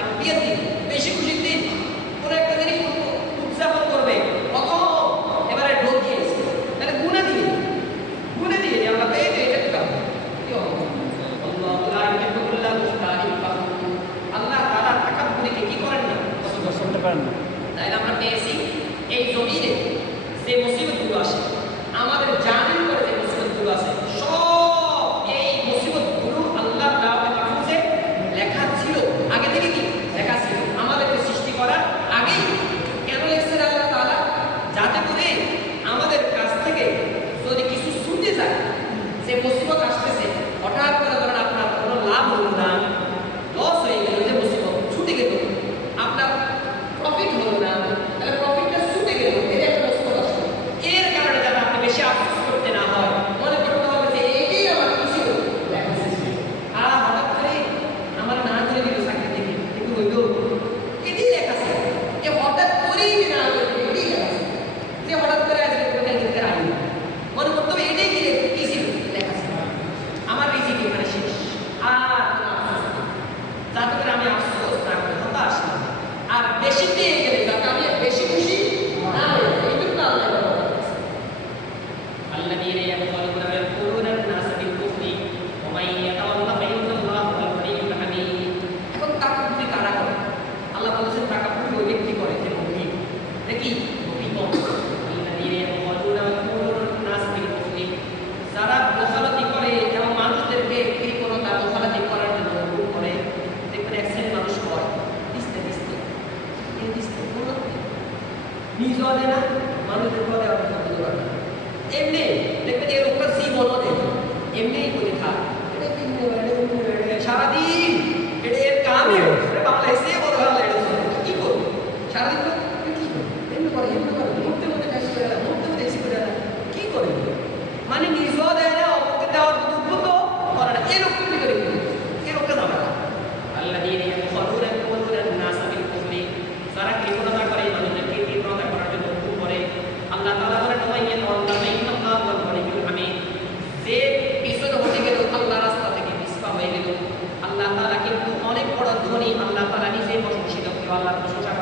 আর বিয়ের দিন বেশি খুশির দিন কোনো একটা জিনিস উদযাপন করবে, প্রথম এবারে ঢোল দিয়েছে, তাহলে গুনে দিয়ে আমরা পেয়ে যাই, এটা কি হবে? কি হবে? আল্লাহু লা ইলাহা ইল্লা আল্লাহ তাআলা তাকাব্বুরকে কি করেন না, পছন্দ করেন না। তাই আমরা পেয়েছি এই জমিনে যে মুসিবতগুলো আসে, আমাদের জানের উপরে যে মুসিবতগুলো আছে, সব এই মুসিবতগুলো আল্লাহ তাআলা মাহফুজে লেখা ছিল, আগে থেকে কি লেখা ছিল, আমাদেরকে সৃষ্টি করার আগেই। কেন লিখছেন আল্লাহ তাআলা? যাতে করে আমাদের কাছ থেকে যদি কিছু ছুটে যায়, যে মুসিবত আসতেছে হঠাৎ করে ধরেন আপনার কোনো লাভ হলো না, লস হয়ে গেল, যে মুসিবত ছুটে গেল, আপনার প্রফিট হলো না, তাহলে প্রফিটটা ছুটে গেল, এর একটা মুসিবত আসলো। এর কারণে যাতে আপনি বেশি আফসোস করতে না হয়, মনে করতে হবে যে এটাই আমার কি ছিল, লেখা ছিল। আর হঠাৎ করে আমার না করে দিল চাকরি থেকে, কিন্তু হইল এটাই লেখা ছিল। এ হঠাৎ করেই যে না করে দিল, এটাই লেখা ছিল। যে হঠাৎ করে আজকে কোথায় লিখতে রাখি, মনে করতে হবে এটাই কি ছিল, লেখা ছিল। আমার রিজিক এখানে শেষ, আর যাতে করে আমি আফসোস না করে হতাশ না, আর বেশি পেয়ে গেলে যাতে আমি বেশি খুশি না হই, এই জন্য আল্লাহ বলেছেন আল্লাযীনা ইয়াখলুনা ওয়া ইয়াকুলুনা আন-নাসা বিল কুফরি ওয়া মান ইয়াতাওয়াল্লা ফাইন্নাল্লাহা হুয়াল গনিয়্যুল হামিদ। এখন তাকাব্বুরি কারা করে? আল্লাহ বলেছেন তাকাব্বুরি ওই ব্যক্তি করে যে মুমিন। দেখি মুমিন কোন? আল্লাযীনা ইয়াখলুনা ওয়া ইয়াকুলুনা আন-নাসা বিল কুফরি, যারা দোষারোপি করে এবং মানুষদেরকে কৃপণতা দোষারোপি করার জন্য হুকুম করে। দেখবেন এক শ্রেণীর মানুষ হয় দিস্তে নিজও দেয় না, মানুষের বলে এমনি দেখবেন এই লোকটা জীবনও দেয়, এমনি করে থাক সারাদিন, এটা এর কামই বাংলা এসে বলে কি করবো সারাদিন, কি করবো এমনি করে মুহূর্তে মধ্যে এসে করে কি করে, মানে নিজও দেয় না, অপরকে দেওয়ার উদ্বুদ্ধ করে না, এই লোকটার ভিতরে এই লোকটা যাবে না। আল্লাযীনা ইয়াখলুনা ওয়া ইয়াকুলুনা আন-নাসা বিল কুফরি, যারা কৃপণতা করে, মানুষদেরকে কৃপণতা করার জন্য হুকুম করে। আল্লাহ তাআলা বলেন ওয়া ইয়াতাওয়াল্লা ফাইন্নাল্লাহা হুয়াল গনিয়্যুল হামিদ, যে পিছনে হয়ে গেল, আল্লাহর রাস্তা থেকে পিছপা হয়ে গেল, আল্লাহ তাআলা কিন্তু অনেক বড় ধনী, আল্লাহ তাআলা নিজে প্রশংসিত, কেউ আল্লাহর প্রশংসা